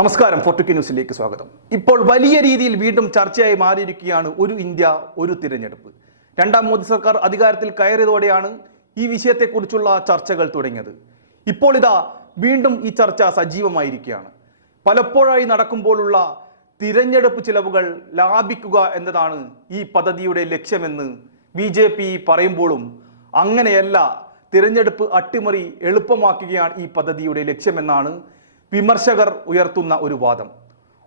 നമസ്കാരം ഫോർട്ടുക്കി ന്യൂസിലേക്ക് സ്വാഗതം. ഇപ്പോൾ വലിയ രീതിയിൽ വീണ്ടും ചർച്ചയായി മാറിയിരിക്കുകയാണ് ഒരു ഇന്ത്യ ഒരു തിരഞ്ഞെടുപ്പ്. രണ്ടാം മോദി സർക്കാർ അധികാരത്തിൽ കയറിയതോടെയാണ് ഈ വിഷയത്തെക്കുറിച്ചുള്ള ചർച്ചകൾ തുടങ്ങിയത്. ഇപ്പോൾ ഇതാ വീണ്ടും ഈ ചർച്ച സജീവമായിരിക്കുകയാണ്. പലപ്പോഴായി നടക്കുമ്പോഴുള്ള തിരഞ്ഞെടുപ്പ് ചിലവുകൾ ലാഭിക്കുക എന്നതാണ് ഈ പദ്ധതിയുടെ ലക്ഷ്യമെന്ന് ബി ജെ പി പറയുമ്പോഴും അങ്ങനെയല്ല തിരഞ്ഞെടുപ്പ് അട്ടിമറി എളുപ്പമാക്കുകയാണ് ഈ പദ്ധതിയുടെ ലക്ഷ്യമെന്നാണ് വിമർശകർ ഉയർത്തുന്ന ഒരു വാദം.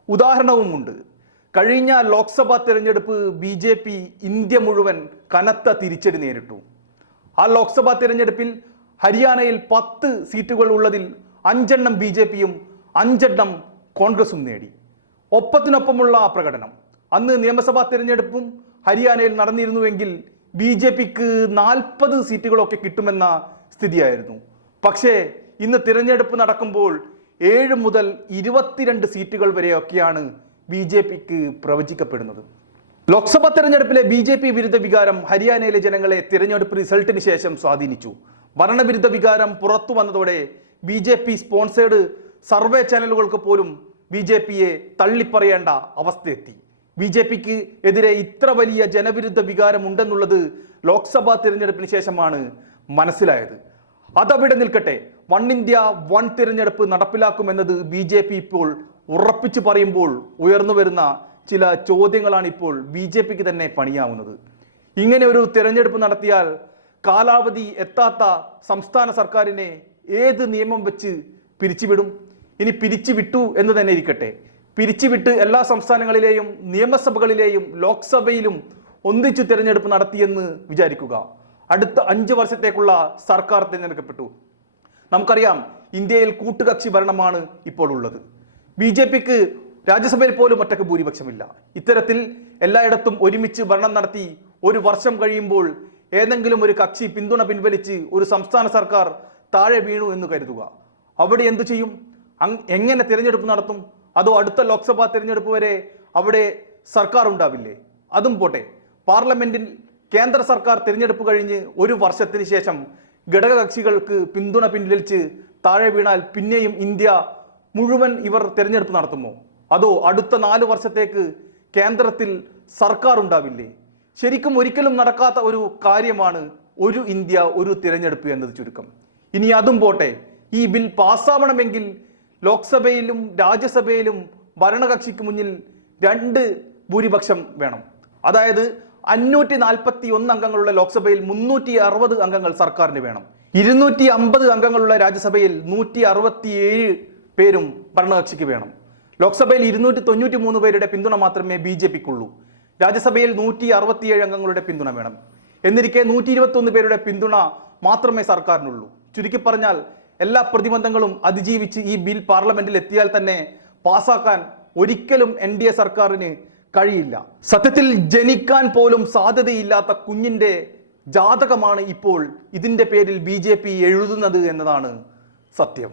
ഉദാഹരണവുമുണ്ട്. കഴിഞ്ഞ ലോക്സഭാ തിരഞ്ഞെടുപ്പ് ബി ജെ പി ഇന്ത്യ മുഴുവൻ കനത്ത തിരിച്ചടി നേരിട്ടു. ആ ലോക്സഭാ തിരഞ്ഞെടുപ്പിൽ ഹരിയാനയിൽ പത്ത് സീറ്റുകൾ ഉള്ളതിൽ അഞ്ചെണ്ണം ബി ജെ പിയും അഞ്ചെണ്ണം കോൺഗ്രസും നേടി. ഒപ്പത്തിനൊപ്പമുള്ള ആ പ്രകടനം. അന്ന് നിയമസഭാ തിരഞ്ഞെടുപ്പും ഹരിയാനയിൽ നടന്നിരുന്നുവെങ്കിൽ ബി ജെ പിക്ക് നാൽപ്പത് സീറ്റുകളൊക്കെ കിട്ടുമെന്ന സ്ഥിതിയായിരുന്നു. പക്ഷേ ഇന്ന് തിരഞ്ഞെടുപ്പ് നടക്കുമ്പോൾ ഏഴ് മുതൽ ഇരുപത്തിരണ്ട് സീറ്റുകൾ വരെയൊക്കെയാണ് ബി ജെ പിക്ക് പ്രവചിക്കപ്പെടുന്നത്. ലോക്സഭാ തെരഞ്ഞെടുപ്പിലെ ബി ജെ പി വിരുദ്ധ വികാരം ഹരിയാനയിലെ ജനങ്ങളെ തിരഞ്ഞെടുപ്പ് റിസൾട്ടിന് ശേഷം സ്വാധീനിച്ചു. ഭരണവിരുദ്ധ വികാരം പുറത്തു വന്നതോടെ B J P sponsored survey ചാനലുകൾക്ക് പോലും ബി ജെ പിയെ തള്ളിപ്പറയേണ്ട അവസ്ഥയെത്തി. ബി ജെ പിക്ക് എതിരെ ഇത്ര വലിയ ജനവിരുദ്ധ വികാരമുണ്ടെന്നുള്ളത് ലോക്സഭാ തിരഞ്ഞെടുപ്പിന് ശേഷമാണ് മനസ്സിലായത്. അതവിടെ നിൽക്കട്ടെ. വൺ ഇന്ത്യ വൺ തിരഞ്ഞെടുപ്പ് നടപ്പിലാക്കുമെന്നത് ബി ജെ പി ഇപ്പോൾ ഉറപ്പിച്ചു പറയുമ്പോൾ ഉയർന്നു വരുന്ന ചില ചോദ്യങ്ങളാണ് ഇപ്പോൾ ബി ജെ പിക്ക് തന്നെ പണിയാവുന്നത്. ഇങ്ങനെ ഒരു തിരഞ്ഞെടുപ്പ് നടത്തിയാൽ കാലാവധി എത്താത്ത സംസ്ഥാന സർക്കാരിനെ ഏത് നിയമം വെച്ച് പിരിച്ചുവിടും? ഇനി പിരിച്ചുവിട്ടു എന്ന് തന്നെ ഇരിക്കട്ടെ. പിരിച്ചുവിട്ട് എല്ലാ സംസ്ഥാനങ്ങളിലെയും നിയമസഭകളിലെയും ലോക്സഭയിലും ഒന്നിച്ചു തിരഞ്ഞെടുപ്പ് നടത്തിയെന്ന് വിചാരിക്കുക. അടുത്ത അഞ്ച് വർഷത്തേക്കുള്ള സർക്കാർ തിരഞ്ഞെടുക്കപ്പെട്ടു. നമുക്കറിയാം ഇന്ത്യയിൽ കൂട്ടുകക്ഷി ഭരണമാണ് ഇപ്പോൾ ഉള്ളത്. ബി ജെ പിക്ക് രാജ്യസഭയിൽ പോലും ഒറ്റയ്ക്ക് ഭൂരിപക്ഷമില്ല. ഇത്തരത്തിൽ എല്ലായിടത്തും ഒരുമിച്ച് ഭരണം നടത്തി ഒരു വർഷം കഴിയുമ്പോൾ ഏതെങ്കിലും ഒരു കക്ഷി പിന്തുണ പിൻവലിച്ച് ഒരു സംസ്ഥാന സർക്കാർ താഴെ വീണു എന്ന് കരുതുക. അവിടെ എന്തു ചെയ്യും? എങ്ങനെ തിരഞ്ഞെടുപ്പ് നടത്തും? അതോ അടുത്ത ലോക്സഭാ തിരഞ്ഞെടുപ്പ് വരെ അവിടെ സർക്കാർ ഉണ്ടാവില്ലേ? അതും പോട്ടെ. പാർലമെന്റിൽ കേന്ദ്ര സർക്കാർ തിരഞ്ഞെടുപ്പ് കഴിഞ്ഞ് ഒരു വർഷത്തിന് ശേഷം ഘടകകക്ഷികൾക്ക് പിന്തുണ പിൻവലിച്ച് താഴെ വീണാൽ പിന്നെയും ഇന്ത്യ മുഴുവൻ ഇവർ തിരഞ്ഞെടുപ്പ് നടത്തുമോ? അതോ അടുത്ത നാല് വർഷത്തേക്ക് കേന്ദ്രത്തിൽ സർക്കാർ ഉണ്ടാവില്ലേ? ശരിക്കും ഒരിക്കലും നടക്കാത്ത ഒരു കാര്യമാണ് ഒരു ഇന്ത്യ ഒരു തിരഞ്ഞെടുപ്പ് എന്നത് ചുരുക്കം. ഇനി അതും പോട്ടെ. ഈ ബിൽ പാസ്സാവണമെങ്കിൽ ലോക്സഭയിലും രാജ്യസഭയിലും ഭരണകക്ഷിക്ക് മുന്നിൽ രണ്ട് ഭൂരിപക്ഷം വേണം. അതായത് അഞ്ഞൂറ്റി നാൽപ്പത്തി ഒന്ന് അംഗങ്ങളുള്ള ലോക്സഭയിൽ മുന്നൂറ്റി അറുപത് അംഗങ്ങൾ സർക്കാരിന് വേണം. ഇരുന്നൂറ്റി അമ്പത് അംഗങ്ങളുള്ള രാജ്യസഭയിൽ നൂറ്റി അറുപത്തിയേഴ് പേരും ഭരണകക്ഷിക്ക് വേണം. ലോക്സഭയിൽ ഇരുന്നൂറ്റി തൊണ്ണൂറ്റി മൂന്ന് പേരുടെ പിന്തുണ മാത്രമേ ബി ജെ പിക്കുള്ളൂ. രാജ്യസഭയിൽ നൂറ്റി അറുപത്തിയേഴ് അംഗങ്ങളുടെ പിന്തുണ വേണം. എന്നിരിക്കെ നൂറ്റി ഇരുപത്തൊന്ന് പേരുടെ പിന്തുണ മാത്രമേ സർക്കാരിനുള്ളൂ. ചുരുക്കി പറഞ്ഞാൽ എല്ലാ പ്രതിബന്ധങ്ങളും അതിജീവിച്ച് ഈ ബിൽ പാർലമെന്റിൽ എത്തിയാൽ തന്നെ പാസാക്കാൻ ഒരിക്കലും എൻ സർക്കാരിന് കഴിയില്ല. സത്യത്തിൽ ജനിക്കാൻ പോലും സാധ്യതയില്ലാത്ത കുഞ്ഞിന്റെ ജാതകമാണ് ഇപ്പോൾ ഇതിന്റെ പേരിൽ ബി എഴുതുന്നത് എന്നതാണ് സത്യം.